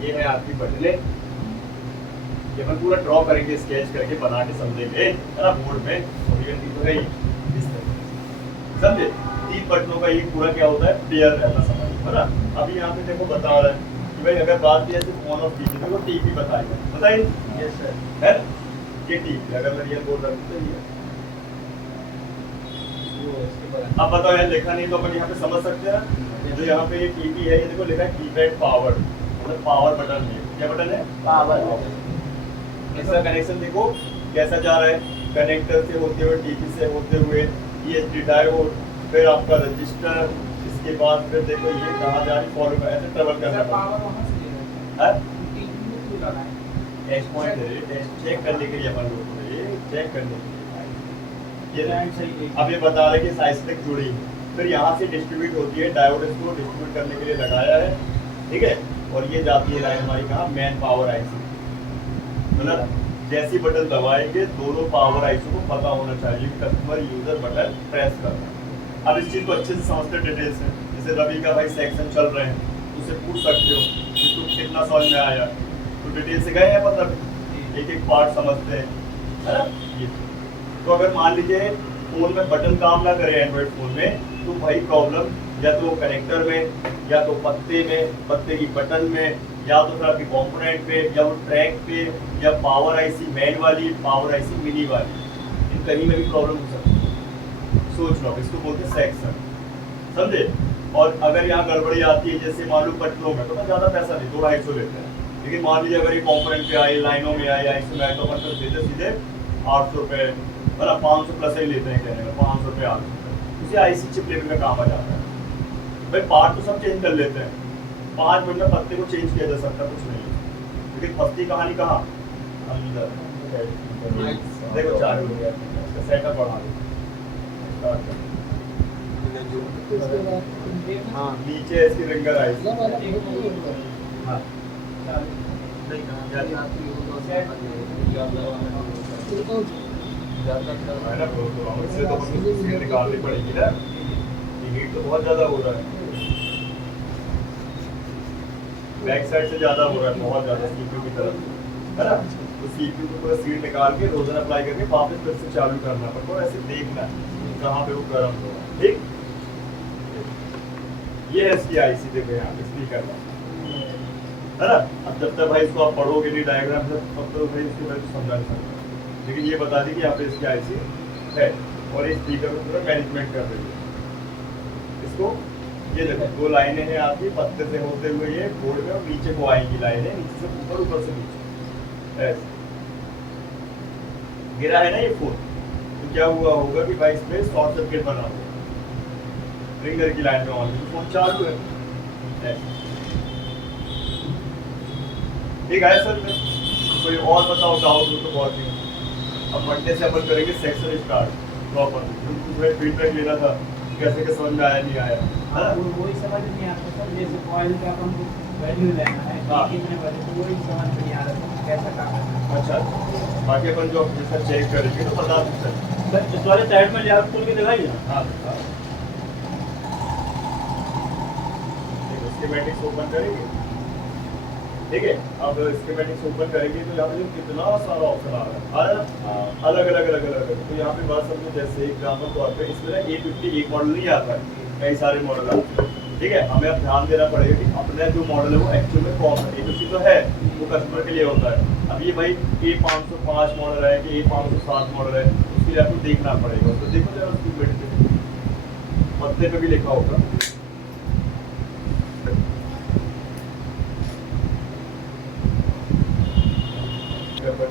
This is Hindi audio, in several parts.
ये है आपकी बटने, ये अपन पूरा ड्रॉ करेंगे, स्केच करके बना के समझेंगे है ना बोर्ड में। और ये तो है ही इस तरह, समझे। 3 बटनों का ये पूरा क्या होता है, पेयर रहता समझ, है ना। अभी यहाँ पे देखो बता रहा है कि भाई अगर बात की जाए ऑन ऑफ टीपी, देखो टीपी बताएगा, बताइए। Yes sir. है ना? ये टीपी अगर मैं रियल बोल रहा हूँ तो ये, अब बताओ यार लिखा नहीं तो अपन यहाँ पे समझ सकते हैं। जो यहाँ पे ये टीपी है, ये देखो लिखा है कीपैड पावर, मतलब पावर बटन है। क्या बटन है, पावर। इसका कनेक्शन देखो कैसा जा रहा है, कनेक्टर से होते हुए, टीपी से होते हुए, ये डायोड, फिर आपका रजिस्टर, इसके बाद फिर देखो ये कहाँ जा रही, फॉलो ऐसे ट्रेवल करना है। टेस्ट पॉइंट है, टेस्ट चेक करने के लिए अपन लोग को, ये चेक करने के लिए ये अब ये बता रहे कि साइज तक जुड़ी, फिर यहाँ से डिस्ट्रीब्यूट होती है, डायोड इसको डिस्ट्रीब्यूट करने के लिए लगाया है, ठीक है। और ये जाती है लाइन हमारी कहाँ, मेन पावर आईसी, मतलब जैसी बटन दबाएंगे दोनों पावर आईसी को पता होना चाहिए कि कस्टमर यूजर बटन प्रेस करना है। अब इस चीज़ को अच्छे से समझते डिटेल से, जैसे रवि का भाई सेक्शन चल रहे हैं, उससे पूछ सकते हो कि तुम कितना समझ में आया, तो डिटेल से गए हैं, मतलब एक एक पार्ट समझते हैं, है ना। ये तो अगर मान लीजिए फोन में बटन काम ना करे एंड्रॉइड फोन में, तो भाई प्रॉब्लम या तो कनेक्टर में, या तो पत्ते में, पत्ते की बटन में, या तो फिर आपकी कंपोनेंट पे, या वो ट्रैक पे, या पावर आईसी मेन वाली, पावर आईसी मिनी वाली, इन कहीं में भी प्रॉब्लम हो सकती है। सोच लो, इसको बोलते हैं सेक्शन, समझे। और अगर यहाँ गड़बड़ी आती है, जैसे मान लो बटनों में तो मैं ज़्यादा पैसा नहीं, 200-250 लेते हैं, लेकिन मान लीजिए अगर ये कंपोनेंट पे आए, लाइनों में आए, आईसी में आए, तो अपन सीधे सीधे 800 रुपये, मतलब 500 प्लस ही लेते हैं, कहने में 500 रुपये 800 रुपये, उसे आईसी चिप लेवल में काम आ जाता है। भाई पार्ट तो सब चेंज कर लेते हैं, 5 मिनट में पत्ते को चेंज किया जा सकता है, कुछ नहीं है, लेकिन पत्ती कहानी कहाँ, अंदर। देखो चालू हो गया, इसका सेटअप बढ़ा दो, हाँ नीचे इसकी रिंगर आई, हाँ इससे तो स्पीड निकालनी पड़ेगी ना, हीट तो बहुत ज्यादा हो रहा है, बैक साइड से ज्यादा हो रहा है, बहुत ज्यादा सीपीयू की तरफ, है ना। तो सीपीयू को पूरा सीट निकाल के रोजन अप्लाई करके वापस फिर से चालू करना पड़ता है, ऐसे देखना कहाँ पे वो गर्म हो रहा है, ठीक। ये है इसकी आईसी, देखो यहाँ पे स्पीकर है ना। अब जब तक भाई इसको आप पढ़ोगे नहीं डायग्राम से, तब तक भाई इसके बारे में समझा नहीं सकता, लेकिन ये बता दी कि यहाँ पे इसकी आईसी है, और इस स्पीकर को पूरा मैनेजमेंट कर रही है इसको। ये देखो 2 लाइनें हैं आपकी, पत्ते से होते हुए ये बोर्ड में, और नीचे को आएंगी लाइनें, नीचे से ऊपर, ऊपर से नीचे, ऐसे गिरा है ना ये फोन, तो क्या हुआ होगा कि भाई इसमें शॉर्ट सर्किट बना हुआ, रिंगर की लाइन में ऑन, फोन चालू है, ठीक है सर। में कोई और बताओ डाउट हो तो बहुत ही। अब मंडे से अपन करेंगे सेक्शन स्टार्ट प्रॉपर, तुम्हें फीडबैक लेना था कैसे के समझ में आया नहीं आया, है ना। वही समझ नहीं आता सर, जैसे कॉइल का अपन को वैल्यू लेना है, कितने बजे, तो वही समझ में नहीं आ रहा था कैसा काम है। अच्छा, बाकी अपन जो जैसा चेक करेंगे तो बता सकते हैं, इस वाले साइड में लिहाज खोल के दिखाइए ना। हाँ स्कीमेटिक्स ओपन करेंगे, ठीक है। अब स्कीमेटिक्स ओपन करेंगे तो यहाँ पे कितना सारा ऑप्शन आ रहा है, अलग अलग अलग अलग। तो यहाँ पे बात समझो, जैसे एग्जाम्पल तौर पे इसमें ना A50 एक मॉडल नहीं आता है, कई सारे मॉडल आते हैं, ठीक है। हमें अब ध्यान देना पड़ेगा कि अपना जो मॉडल है वो एक्चुअल में कौन है। A50 तो है वो कस्टमर के लिए होता है, अब ये भाई A505 मॉडल है कि A507 मॉडल है, उसके लिए आपको देखना पड़ेगा। तो देखो जरा उसकी पत्ते पे भी लिखा होगा,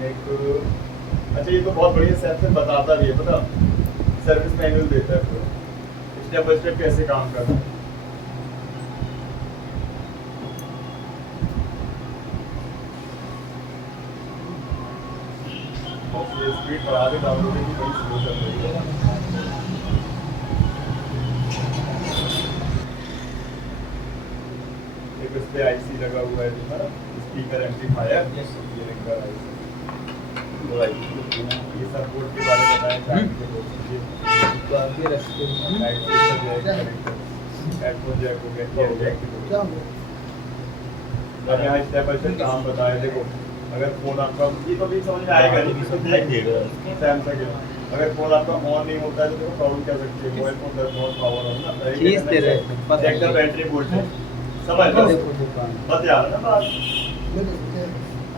एक अच्छा ये तो बहुत बढ़िया सैमसंग बताता भी है, पता सर्विस मैनुअल देता है, तो स्टेप बाय स्टेप कैसे काम करना है। स्पीड बढ़ा के डाउनलोडिंग की बड़ी स्लो चल रही है। एक इस पे आईसी लगा हुआ है तुम्हारा, स्पीकर एम्पलीफायर, ये रिंगर आईसी, ये सब बोर्ड के बारे में बताएं, हेडफोन जैक हो गया, अब यहाँ स्टेप बाय स्टेप काम बताया। देखो अगर फोन आपका, ये तो भी समझ में आएगा नहीं, सैमसंग है, अगर फोन आपका ऑन नहीं होता है तो देखो प्रॉब्लम क्या सकती है, mobile phone does not power on ना, खींचते रहे, चेक द बैटरी वोल्टेज, समझ लो, बता यार ना बात,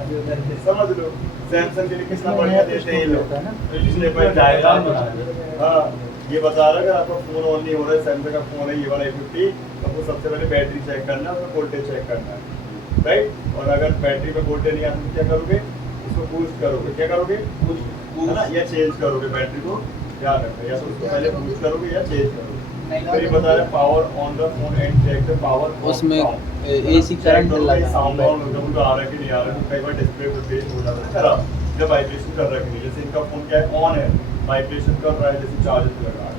अभी उधर से समझ लो। सैमसंग के लिए कितना बढ़िया देते हैं ये लोग, पिछले पर डायग्राम बना, हाँ ये बता रहा है अगर आपका फोन ऑन नहीं हो रहा है, सैमसंग का फोन है ये वाला A50, तो आपको सबसे पहले बैटरी चेक करना है, उसका वोल्टेज चेक करना है, राइट। और अगर बैटरी में वोल्टेज नहीं आता तो क्या करोगे, उसको बूस्ट करोगे, क्या करोगे, बूस्ट है ना, या चेंज करोगे, बैटरी को याद रखना, या तो उसको पहले बूस्ट करोगे या चेंज करोगे। फिर ये बता रहे power on the phone and check the power, उसमें AC करंट लगा, साउंड ऑन होता है, आ रहा है कि नहीं आ रहा है, कई बार डिस्प्ले पे पेज हो जाता है खराब, जब वाइब्रेशन कर रहा है कि नहीं, जैसे इनका फोन क्या है, ऑन है, वाइब्रेशन कर रहा है जैसे चार्जर पे लगा है,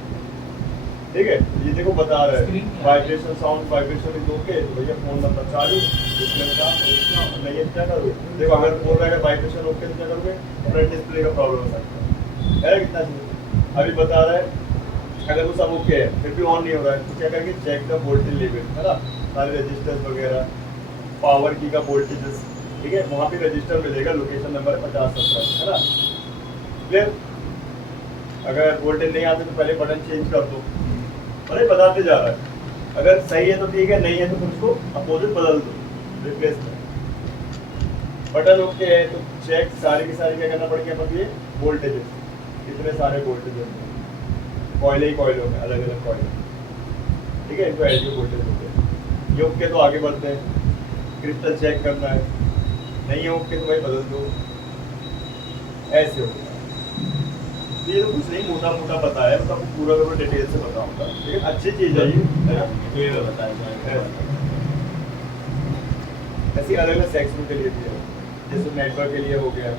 ठीक है। ये देखो बता रहा है vibration sound, vibration is okay, तो भैया फोन नंबर चालू, डिस्प्ले में काम नहीं है, क्या करोगे, देखो अगर बोल रहा है वाइब्रेशन ओके तो क्या करोगे, फ्रंट डिस्प्ले का प्रॉब्लम हो सकता है कितना चाहिए। अभी बता रहा है अगर वो सब ओके है फिर भी ऑन नहीं हो रहा है तो क्या करेंगे, चेक द वोल्टेज लेवल, है ना, सारे रजिस्टर्स वगैरह, पावर की का वोल्टेजेस, ठीक है, वहाँ पे रजिस्टर मिलेगा, लोकेशन नंबर है 5070, है ना, क्लियर। अगर वोल्टेज नहीं आते तो पहले बटन चेंज कर दो, अरे बताते जा रहा है, अगर सही है तो ठीक है, नहीं है तो फिर उसको अपोजिट बदल दो, रिप्लेस कर। बटन ओके है तो चेक सारी की सारी क्या करना पड़ेगा अपन, ये वोल्टेजेस, कितने सारे वोल्टेजेस हैं, कॉइल ही कॉइलों में अलग अलग कॉइल, ठीक है, इनको एलजी वोल्टेज होते हैं, ये ओके तो आगे बढ़ते हैं, क्रिस्टल चेक करना है, नहीं है ओके तो भाई बदल दो, ऐसे होगा। ये तो कुछ नहीं, मोटा मोटा बताया, तो आपको पूरा पूरा डिटेल से बताऊंगा, लेकिन अच्छी चीज़ है ये बताया, ऐसी अलग अलग सेक्शन के लिए भी है, जैसे नेटवर्क के लिए हो गया,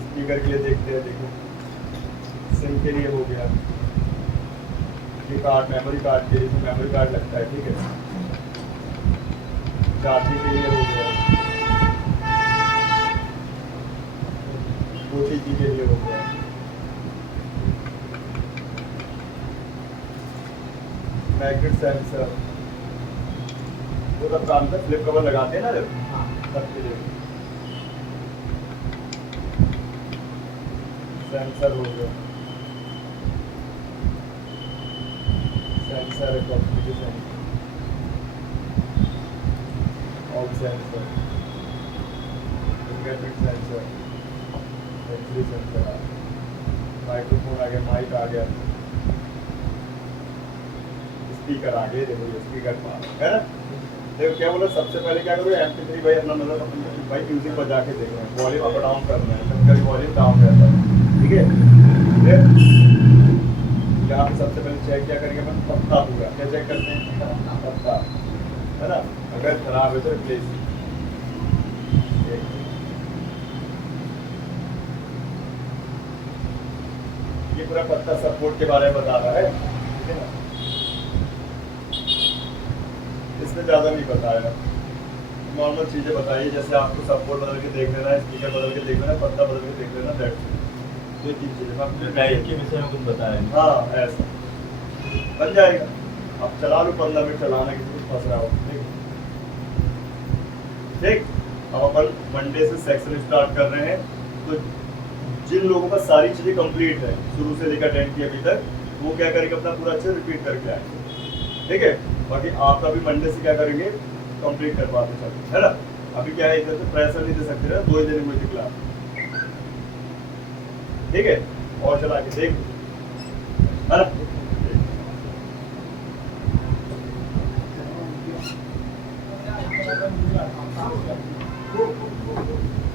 स्पीकर के लिए देखते हैं, देखो सिम के लिए हो गया, ये कार्ड मेमोरी कार्ड के लिए, तो मेमोरी कार्ड लगता है, ठीक है, चार्जिंग के लिए हो गया, OTG के लिए हो गया, मैग्नेट सेंसर, वो सब काम का फ्लिप कवर लगाते हैं ना जब, सबके लिए सेंसर हो गया, सेंसर है, complication all sensor, fingerprint sensor, X-ray sensor, microphone आ गया, माइक आ गया, स्पीकर आ गए, देखो ये स्पीकर है ना, देखो क्या बोला, सबसे पहले क्या करोगे, MP3 भाई अपना मतलब भाई म्यूजिक बजा के देखो, वॉल्यूम अप डाउन करना है, कभी वॉल्यूम डाउन रहता है, ठीक है। यहाँ पे सबसे पहले चेक क्या करेंगे अपन, पत्ता पूरा, क्या चेक करते हैं, पत्ता, है ना, अगर खराब है तो रिप्लेस, ये पूरा पत्ता सपोर्ट के बारे में बता रहा है, ठीक है ना, इसमें ज़्यादा नहीं बताया, नॉर्मल चीज़ें बताइए, जैसे आपको सपोर्ट बदल के देख लेना है, स्पीकर बदल के देख लेना है, पत्ता बदल के देख लेना, दैट्स ये 3 चीज़ें आपने ड्राइव के विषय में कुछ बताया नहीं। हाँ ऐसा बन जाएगा, अब चला लो 15 मिनट चलाना, किसी कुछ फंस रहा हो, ठीक। अब अपन मंडे से सेक्शन स्टार्ट कर रहे हैं, तो जिन लोगों का सारी चीज़ें कंप्लीट है शुरू से लेकर 10 की अभी तक, वो क्या करेंगे, अपना पूरा अच्छे रिपीट करके आएंगे, ठीक है। बाकी आपका भी मंडे से क्या करेंगे, कंप्लीट कर पाते चलते, है ना। अभी क्या है, इधर से प्रेशर नहीं दे सकते ना, 2 दिन में क्लास, ठीक है, और चला के देख, है ना। Thank you.